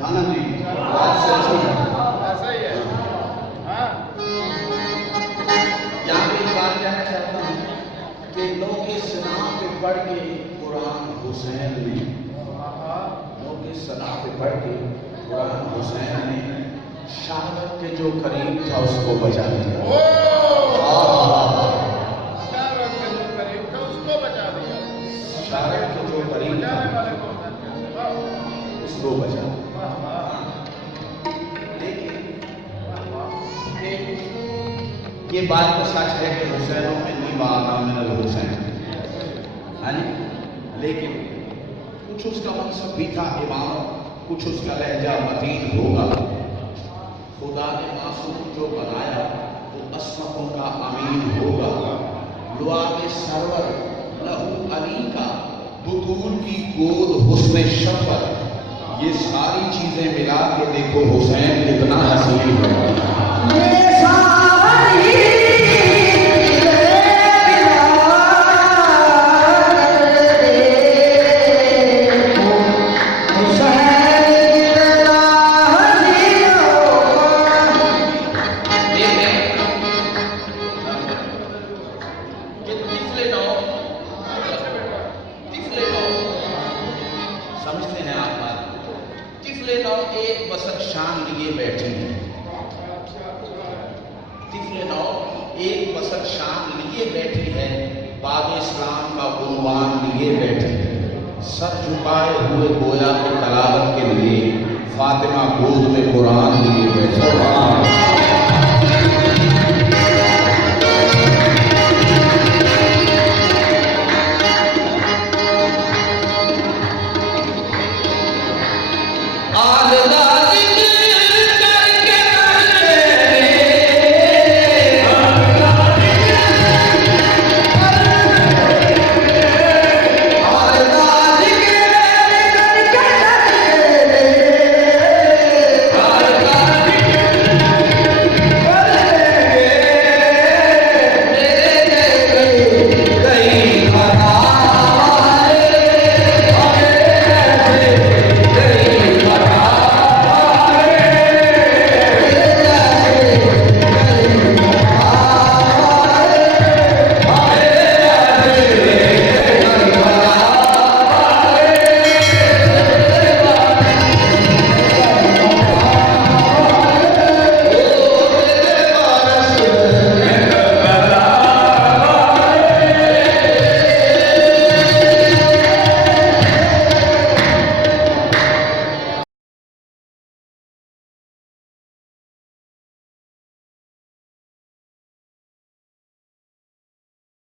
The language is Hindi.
हाँ ना जी, बात सच्ची है। ऐसा ही है। हाँ यहाँ पे एक बात कहना चाहता हूँ कि लोग के सना पे पढ़ के कुरान हुसैन ने, लोग के सना पे पढ़ के कुरान हुसैन ने शहादत के जो करीब था उसको बचा दिया। शहादत के जो करीब था उसको बचा दिया। शहादत के जो करीब था बचाने वाले को उसको बचा दिया। वाह वाह लेकिन वाह। ये बात तो सच है कि हुसैनों में निवाना मिनल हुसैन, हाँ जी, लेकिन कुछ उसका मकसद भी था इमाम, कुछ उसका लहजा मतीन होगा। खुदा ने मासूम जो बनाया वो अस्मकों का अमीन होगा। लुआबे सरवर लहू अली का बुतूल की गोद हुस्न शफर, ये सारी चीजें मिला के देखो हुसैन कितना हसीन है। समझते हैं आप बात? तिफले नौ एक बसर शान लिए बैठी है। तिफले नौ एक बसर शान लिए बैठी है, बाब इस्लाम का उन्वान लिए बैठी है। सर झुकाए हुए गोया के तलावत के लिए फातिमा गोद में कुरान लिए बैठी है। आज